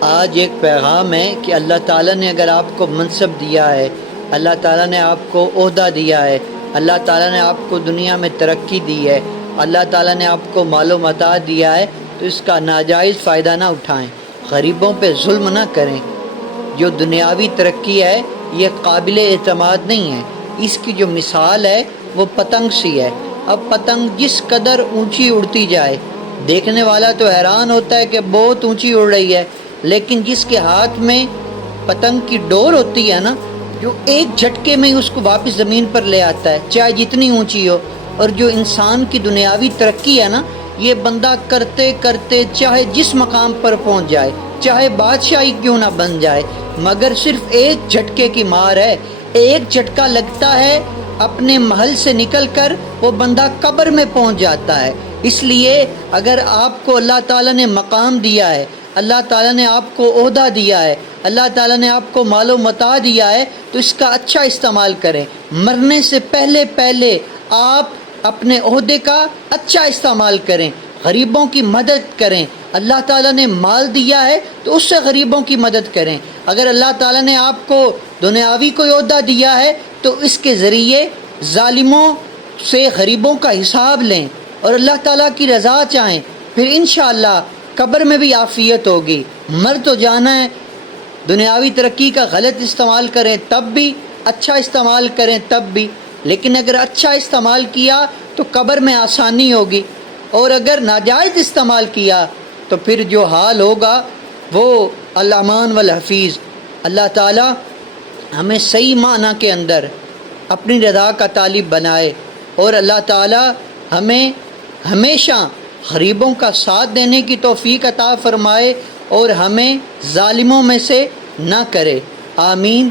آج ایک پیغام ہے کہ اللہ تعالیٰ نے اگر آپ کو منصب دیا ہے، اللہ تعالیٰ نے آپ کو عہدہ دیا ہے، اللہ تعالیٰ نے آپ کو دنیا میں ترقی دی ہے، اللہ تعالیٰ نے آپ کو مال و متاع دیا ہے، تو اس کا ناجائز فائدہ نہ اٹھائیں، غریبوں پہ ظلم نہ کریں۔ جو دنیاوی ترقی ہے یہ قابل اعتماد نہیں ہے۔ اس کی جو مثال ہے وہ پتنگ سی ہے۔ اب پتنگ جس قدر اونچی اڑتی جائے، دیکھنے والا تو حیران ہوتا ہے کہ بہت اونچی اڑ رہی ہے، لیکن جس کے ہاتھ میں پتنگ کی ڈور ہوتی ہے نا، جو ایک جھٹکے میں اس کو واپس زمین پر لے آتا ہے، چاہے جتنی اونچی ہو۔ اور جو انسان کی دنیاوی ترقی ہے نا، یہ بندہ کرتے کرتے چاہے جس مقام پر پہنچ جائے، چاہے بادشاہی کیوں نہ بن جائے، مگر صرف ایک جھٹکے کی مار ہے۔ ایک جھٹکا لگتا ہے، اپنے محل سے نکل کر وہ بندہ قبر میں پہنچ جاتا ہے۔ اس لیے اگر آپ کو اللہ تعالیٰ نے مقام دیا ہے، اللہ تعالیٰ نے آپ کو عہدہ دیا ہے، اللہ تعالیٰ نے آپ کو مال و متاع دیا ہے، تو اس کا اچھا استعمال کریں۔ مرنے سے پہلے آپ اپنے عہدے کا اچھا استعمال کریں، غریبوں کی مدد کریں۔ اللہ تعالیٰ نے مال دیا ہے تو اس سے غریبوں کی مدد کریں۔ اگر اللہ تعالیٰ نے آپ کو دنیاوی کوئی عہدہ دیا ہے تو اس کے ذریعے ظالموں سے غریبوں کا حساب لیں اور اللہ تعالیٰ کی رضا چاہیں، پھر انشاءاللہ قبر میں بھی عافیت ہوگی۔ مر تو جانا ہے، دنیاوی ترقی کا غلط استعمال کریں تب بھی، اچھا استعمال کریں تب بھی، لیکن اگر اچھا استعمال کیا تو قبر میں آسانی ہوگی، اور اگر ناجائز استعمال کیا تو پھر جو حال ہوگا وہ الامان والحفیظ۔ اللہ تعالیٰ ہمیں صحیح معنی کے اندر اپنی رضا کا طالب بنائے، اور اللہ تعالیٰ ہمیں ہمیشہ غریبوں کا ساتھ دینے کی توفیق عطا فرمائے اور ہمیں ظالموں میں سے نہ کرے۔ آمین۔